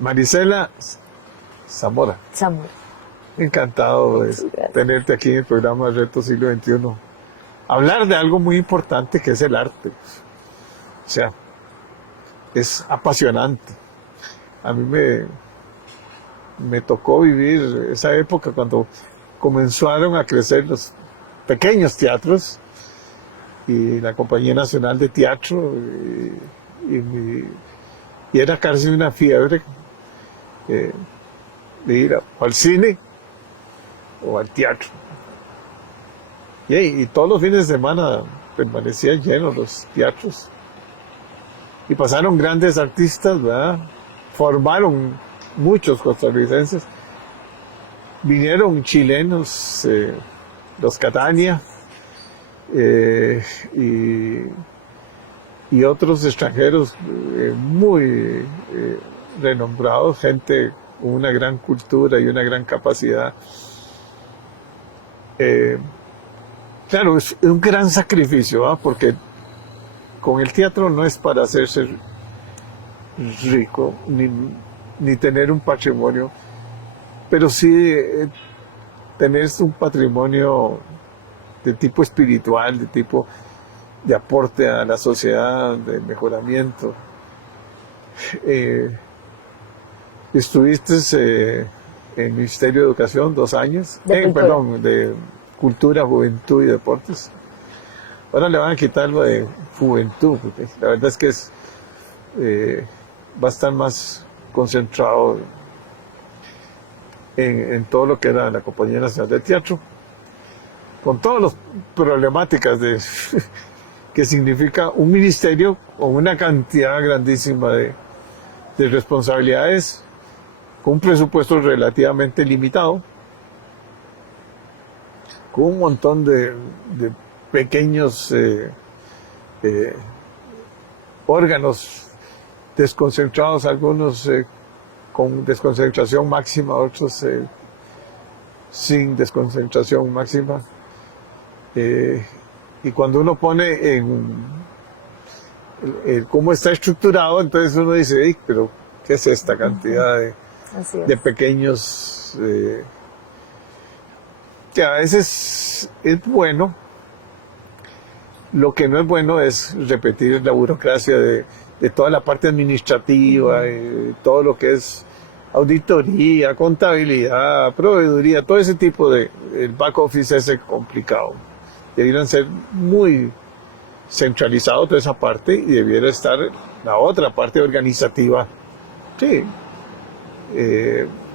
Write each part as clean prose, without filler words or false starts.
Marisela Zamora, Zamora. encantado de Gracias. tenerte aquí en el programa Reto Siglo XXI. Hablar de algo muy importante que es el arte. O sea, es apasionante. A mí me tocó vivir esa época cuando comenzaron a crecer los pequeños teatros y la Compañía Nacional de Teatro y era casi una fiebre eh, de ir al cine o al teatro. Y todos los fines de semana permanecían llenos los teatros. Y pasaron grandes artistas, ¿verdad? Formaron muchos costarricenses. Vinieron chilenos, los Catania, y otros extranjeros muy renombrados, gente con una gran cultura y una gran capacidad. Claro, es un gran sacrificio, ¿ah? Porque con el teatro no es para hacerse rico ni tener un patrimonio, pero sí tener un patrimonio de tipo espiritual, de tipo de aporte a la sociedad, de mejoramiento. Estuviste en el Ministerio de Educación 2 años, De Cultura. perdón, de Cultura, Juventud y Deportes. Ahora le van a quitar lo de juventud, porque la verdad es que va a estar más concentrado en todo lo que era la Compañía Nacional de Teatro, con todas las problemáticas que significa un ministerio con una cantidad grandísima de responsabilidades, con un presupuesto relativamente limitado, con un montón de pequeños órganos desconcentrados, algunos con desconcentración máxima, otros sin desconcentración máxima. Y cuando uno pone en cómo está estructurado, entonces uno dice, "Ey, pero ¿qué es esta cantidad Así es. de pequeños que a veces es bueno? Lo que no es bueno es repetir la burocracia de toda la parte administrativa, todo lo que es auditoría, contabilidad, proveeduría, todo ese tipo el back office ese complicado. Debieran ser muy centralizados toda esa parte y debiera estar la otra parte organizativa, sí,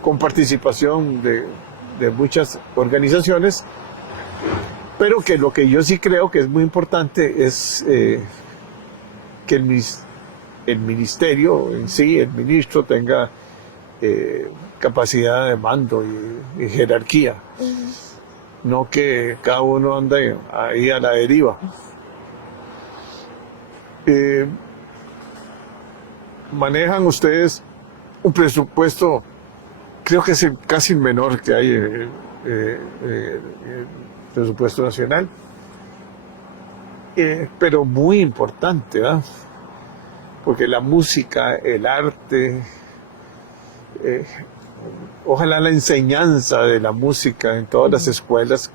con participación de muchas organizaciones, pero que lo que yo sí creo que es muy importante es que el ministerio en sí, el ministro, tenga capacidad de mando y jerarquía, no que cada uno ande ahí a la deriva. Manejan ustedes un presupuesto, creo que es casi el menor que hay el presupuesto nacional, pero muy importante, ¿verdad? Porque la música, el arte, ojalá la enseñanza de la música en todas las escuelas,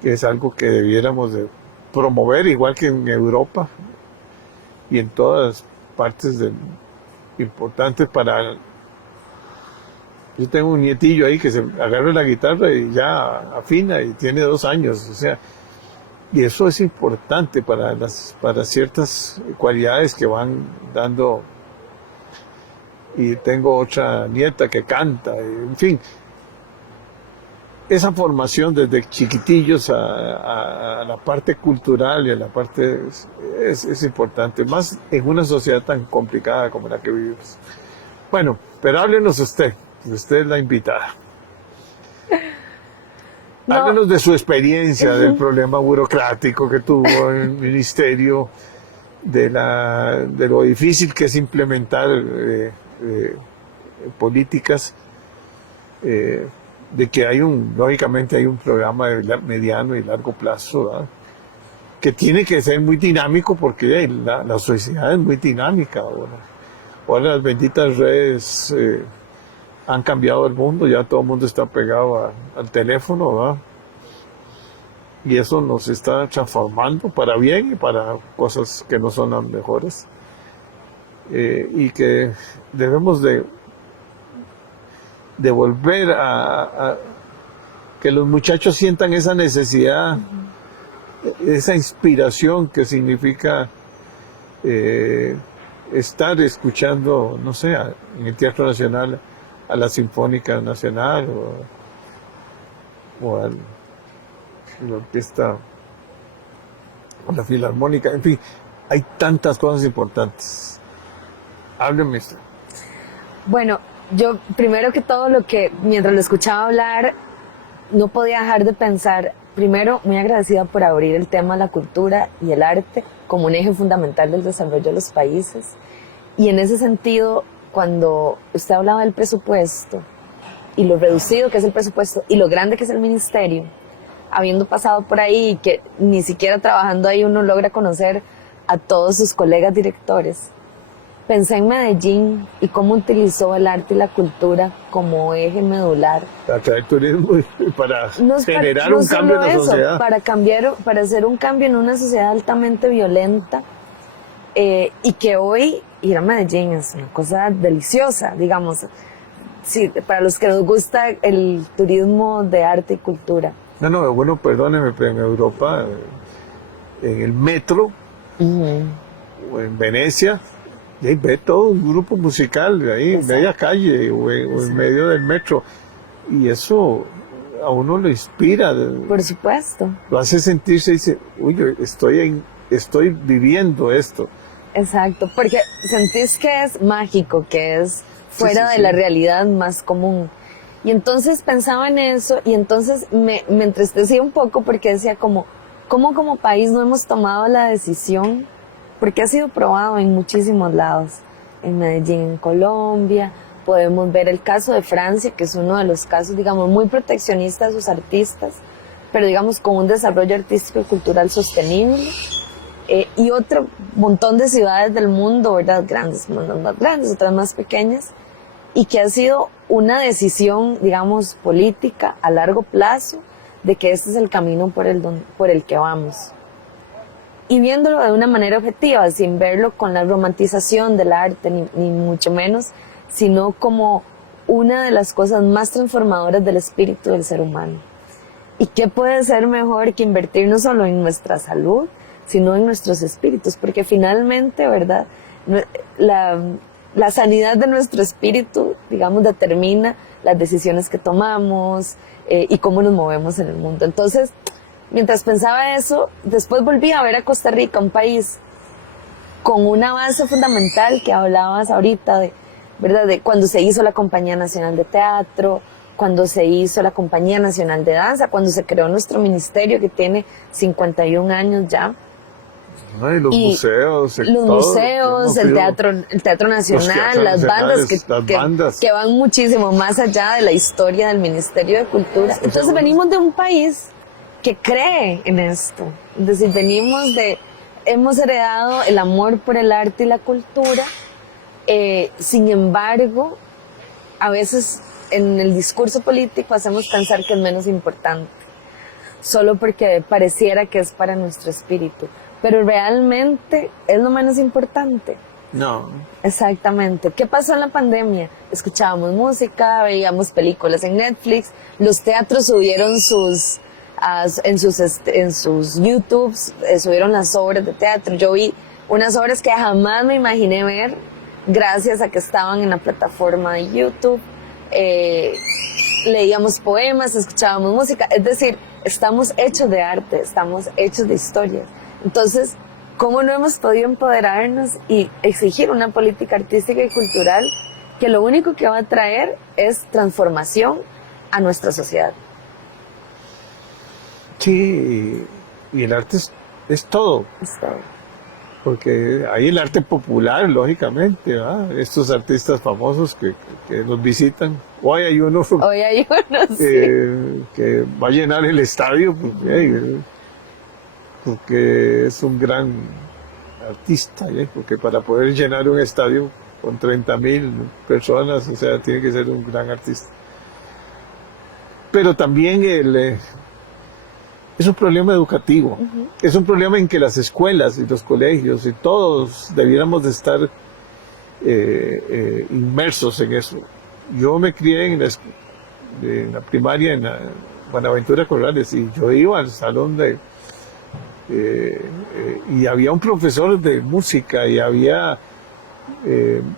que es algo que debiéramos de promover, igual que en Europa y en todas partes importantes para... Yo tengo un nietillo ahí que se agarra la guitarra y ya afina y tiene 2 años, o sea, y eso es importante para ciertas cualidades que van dando. Y tengo otra nieta que canta, en fin. Esa formación desde chiquitillos a la parte cultural y a la parte es importante, más en una sociedad tan complicada como la que vivimos. Bueno, pero háblenos usted es la invitada. No. Háblenos de su experiencia, del problema burocrático que tuvo en el ministerio, de lo difícil que es implementar políticas, de que lógicamente hay un programa de mediano y largo plazo, ¿verdad? Que tiene que ser muy dinámico porque la sociedad es muy dinámica ahora. Ahora las benditas redes han cambiado el mundo, ya todo el mundo está pegado al teléfono, ¿verdad? Y eso nos está transformando para bien y para cosas que no son las mejores. Y que debemos de volver a que los muchachos sientan esa necesidad, esa inspiración que significa estar escuchando, no sé, en el Teatro Nacional, a la Sinfónica Nacional o a la orquesta, o la Filarmónica, en fin, hay tantas cosas importantes. Hábleme usted. Bueno, yo primero que todo mientras lo escuchaba hablar, no podía dejar de pensar, primero, muy agradecida por abrir el tema de la cultura y el arte como un eje fundamental del desarrollo de los países. Y en ese sentido, cuando usted hablaba del presupuesto y lo reducido que es el presupuesto y lo grande que es el ministerio, habiendo pasado por ahí y que ni siquiera trabajando ahí uno logra conocer a todos sus colegas directores, pensé en Medellín y cómo utilizó el arte y la cultura como eje medular. Para traer turismo para generar un cambio en la sociedad. Para hacer un cambio en una sociedad altamente violenta y que hoy ir a Medellín es una cosa deliciosa, digamos, sí, para los que nos gusta el turismo de arte y cultura. No, bueno, perdóneme, pero en Europa, en el metro, o en Venecia, y ahí ve todo un grupo musical ahí en media calle o en medio del metro, y eso a uno lo inspira. Por supuesto. Lo hace sentirse y dice, uy, estoy viviendo esto. Exacto, porque sentís que es mágico, que es fuera de la realidad más común. Y entonces pensaba en eso y entonces me entristecía un poco porque decía cómo como país no hemos tomado la decisión, porque ha sido probado en muchísimos lados, en Medellín, en Colombia, podemos ver el caso de Francia, que es uno de los casos, digamos, muy proteccionistas de sus artistas, pero digamos con un desarrollo artístico y cultural sostenible, y otro montón de ciudades del mundo, ¿verdad? Grandes, unas más grandes, otras más pequeñas, y que ha sido una decisión, digamos, política a largo plazo, de que este es el camino por el que vamos. Y viéndolo de una manera objetiva, sin verlo con la romantización del arte, ni mucho menos, sino como una de las cosas más transformadoras del espíritu del ser humano. ¿Y qué puede ser mejor que invertir no solo en nuestra salud, sino en nuestros espíritus? Porque finalmente, ¿verdad?, la sanidad de nuestro espíritu, digamos, determina las decisiones que tomamos y cómo nos movemos en el mundo. Entonces, mientras pensaba eso, después volví a ver a Costa Rica, un país con una base fundamental que hablabas ahorita, ¿verdad?, de cuando se hizo la Compañía Nacional de Teatro, cuando se hizo la Compañía Nacional de Danza, cuando se creó nuestro ministerio que tiene 51 años ya. Ay, los museos, el teatro nacional, las bandas que van muchísimo más allá de la historia del Ministerio de Cultura. Entonces venimos de un país que cree en esto. Es decir, hemos heredado el amor por el arte y la cultura. Sin embargo, a veces en el discurso político hacemos pensar que es menos importante, solo porque pareciera que es para nuestro espíritu. Pero realmente es lo menos importante. No. Exactamente. ¿Qué pasó en la pandemia? Escuchábamos música, veíamos películas en Netflix, los teatros subieron en sus YouTubes, subieron las obras de teatro. Yo vi unas obras que jamás me imaginé ver gracias a que estaban en la plataforma de YouTube. Leíamos poemas, escuchábamos música. Es decir, estamos hechos de arte, estamos hechos de historias. Entonces, ¿cómo no hemos podido empoderarnos y exigir una política artística y cultural que lo único que va a traer es transformación a nuestra sociedad? Sí, y el arte es todo. Es todo. Porque hay el arte popular, lógicamente, ¿verdad? Estos artistas famosos que nos visitan. Hoy hay uno, sí, que va a llenar el estadio porque es un gran artista, porque para poder llenar un estadio con 30,000 personas, o sea, tiene que ser un gran artista. Pero también es un problema educativo, es un problema en que las escuelas y los colegios y todos debiéramos de estar inmersos en eso. Yo me crié en la primaria en la Buenaventura Corrales y yo iba al salón y había un profesor de música y había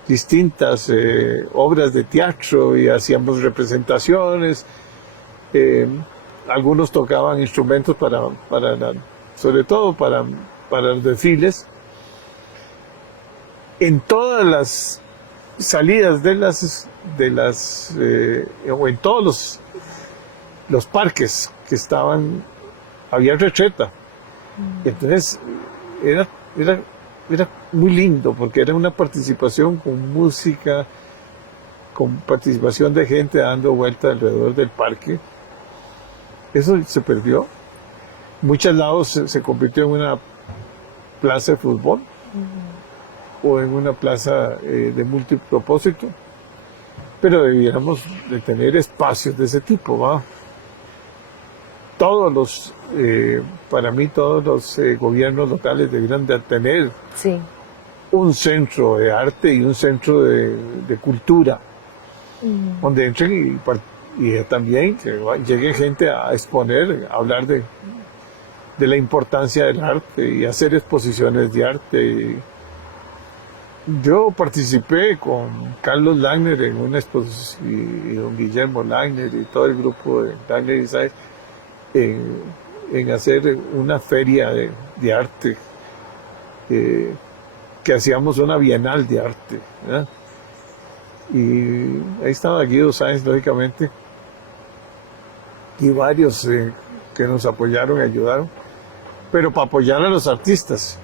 distintas obras de teatro y hacíamos representaciones. Algunos tocaban instrumentos sobre todo para los desfiles. En todas las salidas o en todos los parques que estaban, había retreta. Entonces era muy lindo porque era una participación con música, con participación de gente dando vueltas alrededor del parque. Eso se perdió. Muchos lados se convirtió en una plaza de fútbol o en una plaza de multipropósito, pero debiéramos de tener espacios de ese tipo, ¿va? Para mí todos los gobiernos locales debieran de tener un centro de arte y un centro de cultura, donde entren y también que llegue gente a exponer, a hablar de la importancia del arte y hacer exposiciones de arte. Yo participé con Carlos Langner en una exposición y don Guillermo Langner y todo el grupo de Langner y Sáez en hacer una feria de arte, que hacíamos una bienal de arte, ¿verdad? Y ahí estaba Guido Sáenz, lógicamente, y varios que nos apoyaron y ayudaron, pero para apoyar a los artistas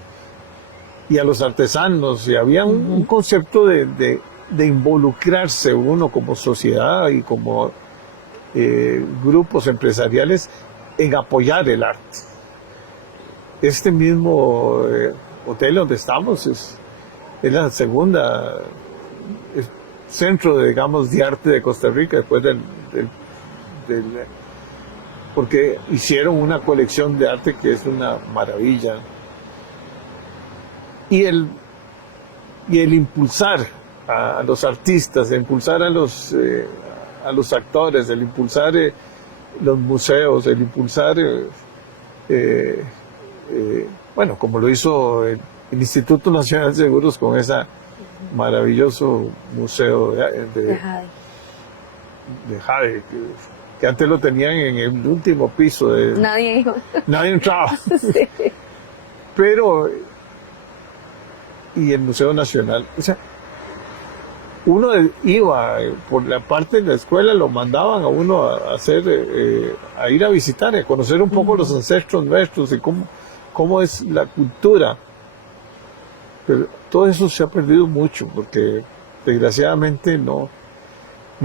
y a los artesanos, y había un concepto de involucrarse uno como sociedad y como grupos empresariales en apoyar el arte. Este mismo hotel donde estamos es la segunda centro, digamos, de arte de Costa Rica, después porque hicieron una colección de arte que es una maravilla. Y el impulsar a los artistas, el impulsar a los actores, el impulsar los museos, el impulsar, bueno, como lo hizo el Instituto Nacional de Seguros con ese maravilloso museo de Jade, que antes lo tenían en el último piso. Nadie entraba. Sí. Pero, y el Museo Nacional, o sea, uno iba por la parte de la escuela, lo mandaban a uno a ir a visitar, a conocer un poco los ancestros nuestros y cómo es la cultura. Pero todo eso se ha perdido mucho porque desgraciadamente no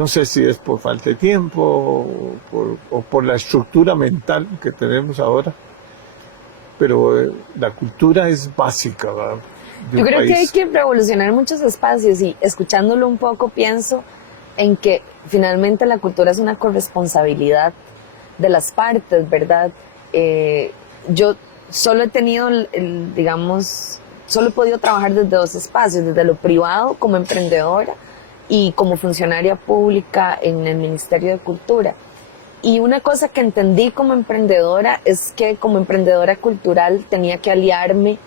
sé si es por falta de tiempo o por la estructura mental que tenemos ahora, pero la cultura es básica, ¿verdad? Yo creo que hay que revolucionar muchos espacios y escuchándolo un poco pienso en que finalmente la cultura es una corresponsabilidad de las partes, ¿verdad? Yo solo he tenido, solo he podido trabajar desde dos espacios, desde lo privado como emprendedora y como funcionaria pública en el Ministerio de Cultura. Y una cosa que entendí como emprendedora es que como emprendedora cultural tenía que aliarme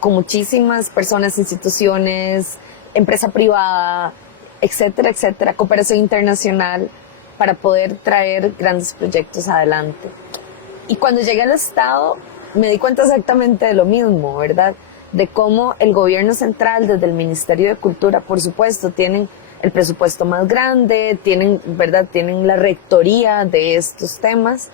con muchísimas personas, instituciones, empresa privada, etcétera, etcétera, cooperación internacional, para poder traer grandes proyectos adelante. Y cuando llegué al Estado me di cuenta exactamente de lo mismo, ¿verdad? De cómo el gobierno central, desde el Ministerio de Cultura, por supuesto, tienen el presupuesto más grande, tienen la rectoría de estos temas,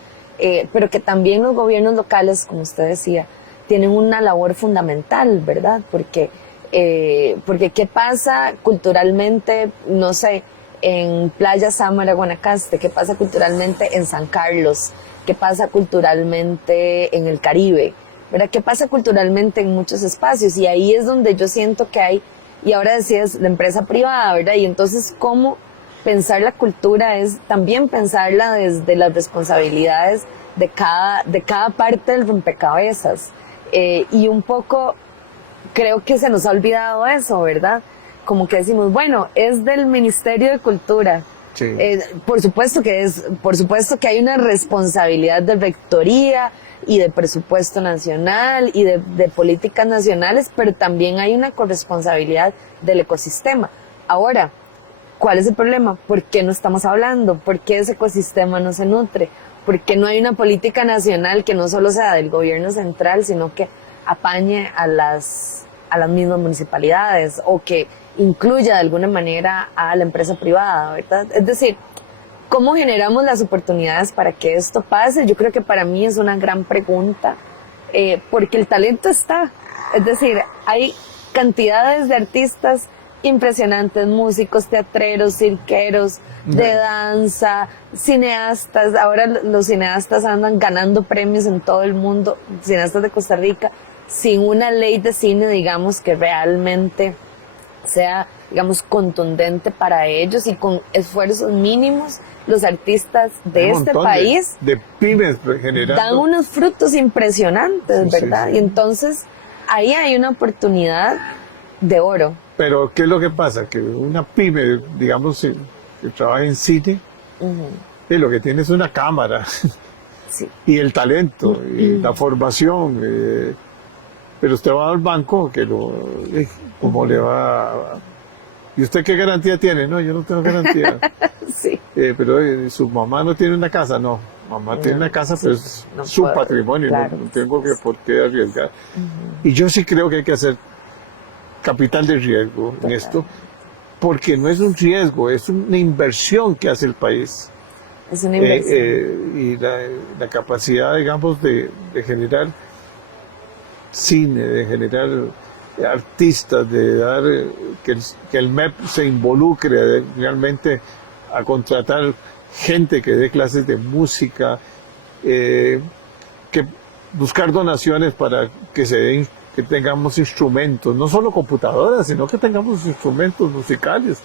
pero que también los gobiernos locales, como usted decía, tienen una labor fundamental, ¿verdad? Porque ¿qué pasa culturalmente, no sé, en Playa Sámara, Guanacaste? ¿Qué pasa culturalmente en San Carlos? ¿Qué pasa culturalmente en el Caribe? ¿Verdad? ¿Qué pasa culturalmente en muchos espacios? Y ahí es donde yo siento que hay y ahora decías la empresa privada, ¿verdad? Y entonces, ¿cómo pensar la cultura es también pensarla desde las responsabilidades de cada parte del rompecabezas? Y un poco creo que se nos ha olvidado eso, ¿verdad? Como que decimos, bueno, es del Ministerio de Cultura. Sí. Por supuesto que hay una responsabilidad de rectoría y de presupuesto nacional y de políticas nacionales, pero también hay una corresponsabilidad del ecosistema. Ahora, ¿cuál es el problema? ¿Por qué no estamos hablando? ¿Por qué ese ecosistema no se nutre? ¿Por qué no hay una política nacional que no solo sea del gobierno central, sino que apañe a las mismas municipalidades o que incluya de alguna manera a la empresa privada, ¿verdad? Es decir, ¿cómo generamos las oportunidades para que esto pase? Yo creo que para mí es una gran pregunta, porque el talento está. Es decir, hay cantidades de artistas impresionantes, músicos, teatreros, cirqueros, de danza, cineastas. Ahora los cineastas andan ganando premios en todo el mundo, cineastas de Costa Rica, sin una ley de cine, digamos, que realmente sea, digamos, contundente para ellos, y con esfuerzos mínimos los artistas de este país de pymes generando, dan unos frutos impresionantes, sí, ¿verdad? Sí, sí. Y entonces ahí hay una oportunidad de oro. Pero ¿qué es lo que pasa? Que una pyme, digamos, que trabaja en cine, y lo que tiene es una cámara, Sí. y el talento, y la formación, pero usted va al banco, ¿cómo le va? ¿Y usted qué garantía tiene? No, yo no tengo garantía. Sí. Pero su mamá no tiene una casa, no. Mamá tiene una casa, pero es no su puedo, patrimonio, claro. no tengo por qué arriesgar. Y yo sí creo que hay que hacer capital de riesgo en esto, porque no es un riesgo, es una inversión que hace el país. Es una inversión. Y la capacidad, digamos, de generar cine, de generar artistas, de dar que el MEP se involucre realmente a contratar gente que dé clases de música, que buscar donaciones para que tengamos instrumentos, no solo computadoras, sino que tengamos instrumentos musicales,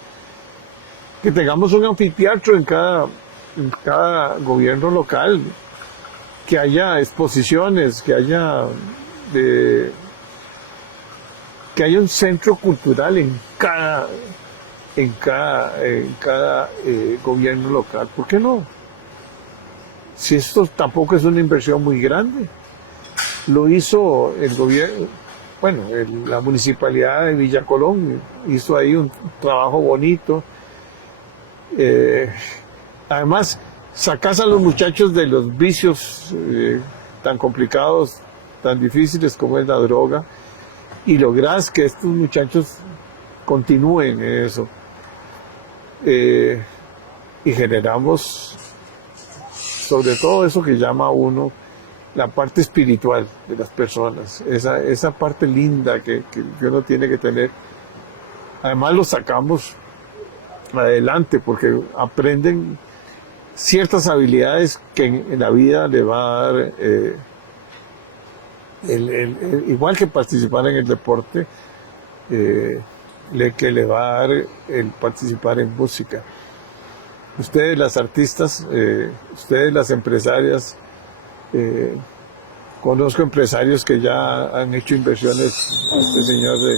que tengamos un anfiteatro en cada gobierno local, que haya exposiciones, que haya un centro cultural en cada gobierno local. ¿Por qué no? Si esto tampoco es una inversión muy grande. Lo hizo el gobierno, bueno, la municipalidad de Villa Colón hizo ahí un trabajo bonito. Además, sacas a los muchachos de los vicios tan complicados, tan difíciles como es la droga, y logras que estos muchachos continúen en eso. Y generamos, sobre todo eso que llama uno la parte espiritual de las personas, esa parte linda que uno tiene que tener. Además lo sacamos adelante porque aprenden ciertas habilidades que en la vida le va a dar, igual que participar en el deporte, que le va a dar el participar en música. Ustedes las artistas, ustedes las empresarias, conozco empresarios que ya han hecho inversiones. Este señor de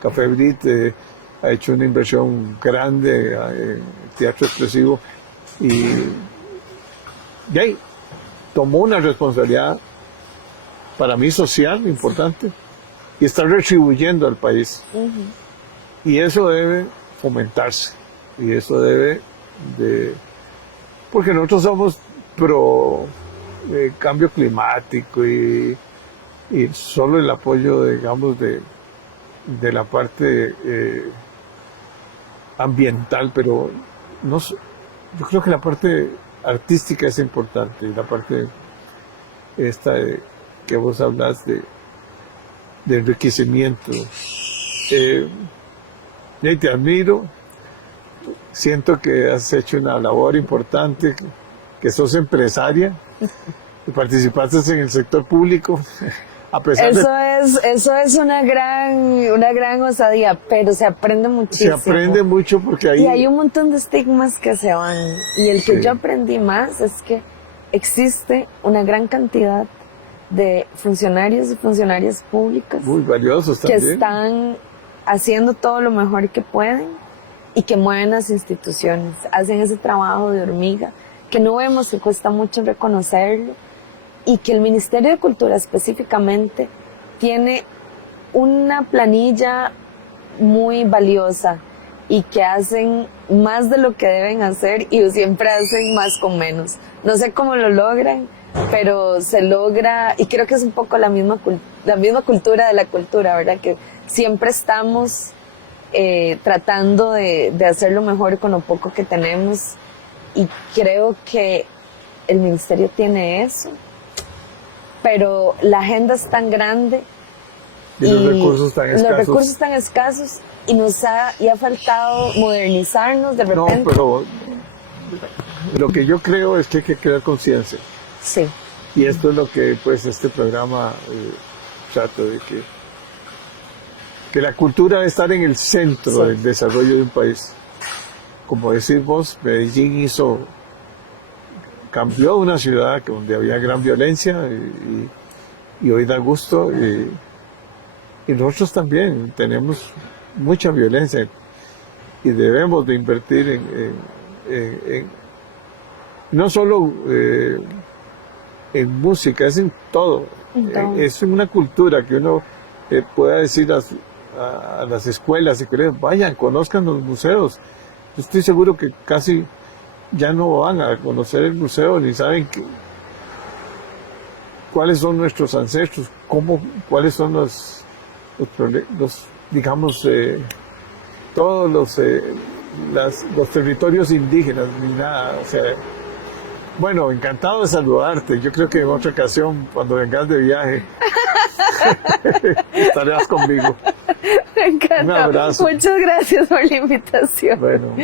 Café Brit ha hecho una inversión grande en teatro expresivo y ahí tomó una responsabilidad para mí social importante y está retribuyendo al país. Y eso debe fomentarse, y eso debe porque nosotros somos pro cambio climático y solo el apoyo, digamos, de la parte ambiental, pero no, yo creo que la parte artística es importante, y la parte esta que vos hablas de enriquecimiento. Y te admiro, siento que has hecho una labor importante, que sos empresaria, que participaste en el sector público, A pesar eso es una gran osadía, pero se aprende muchísimo. Se aprende mucho porque ahí... Y hay un montón de estigmas que se van. Y el que Sí. yo aprendí más es que existe una gran cantidad de funcionarios y funcionarias públicas Muy valiosos que también. están haciendo todo lo mejor que pueden y que mueven las instituciones, hacen ese trabajo de hormiga, que no vemos, que cuesta mucho reconocerlo, y que el Ministerio de Cultura específicamente tiene una planilla muy valiosa y que hacen más de lo que deben hacer y siempre hacen más con menos. No sé cómo lo logran, pero se logra, y creo que es un poco la misma cultura de la cultura, ¿verdad? Que siempre estamos tratando de hacer lo mejor con lo poco que tenemos, y creo que el ministerio tiene eso, pero la agenda es tan grande Y los recursos tan escasos. los recursos tan escasos, y ha faltado modernizarnos de No, repente. pero lo que yo creo es que hay que crear conciencia. Sí, Y esto es lo que pues este programa trata de que la cultura debe estar en el centro Sí. del desarrollo de un país. Como decís vos, Medellín cambió una ciudad donde había gran violencia y hoy da gusto, y nosotros también tenemos mucha violencia y debemos de invertir no solo en música, es en todo. Es una cultura que uno pueda decir a las escuelas y colegios, vayan, conozcan los museos. Yo estoy seguro que casi ya no van a conocer el museo ni saben cuáles son nuestros ancestros, cuáles son los digamos, todos los territorios indígenas, ni nada. O sea, bueno, encantado de saludarte. Yo creo que en otra ocasión, cuando vengas de viaje, estarás conmigo. me encanta. Un abrazo. Muchas gracias por la invitación. Bueno.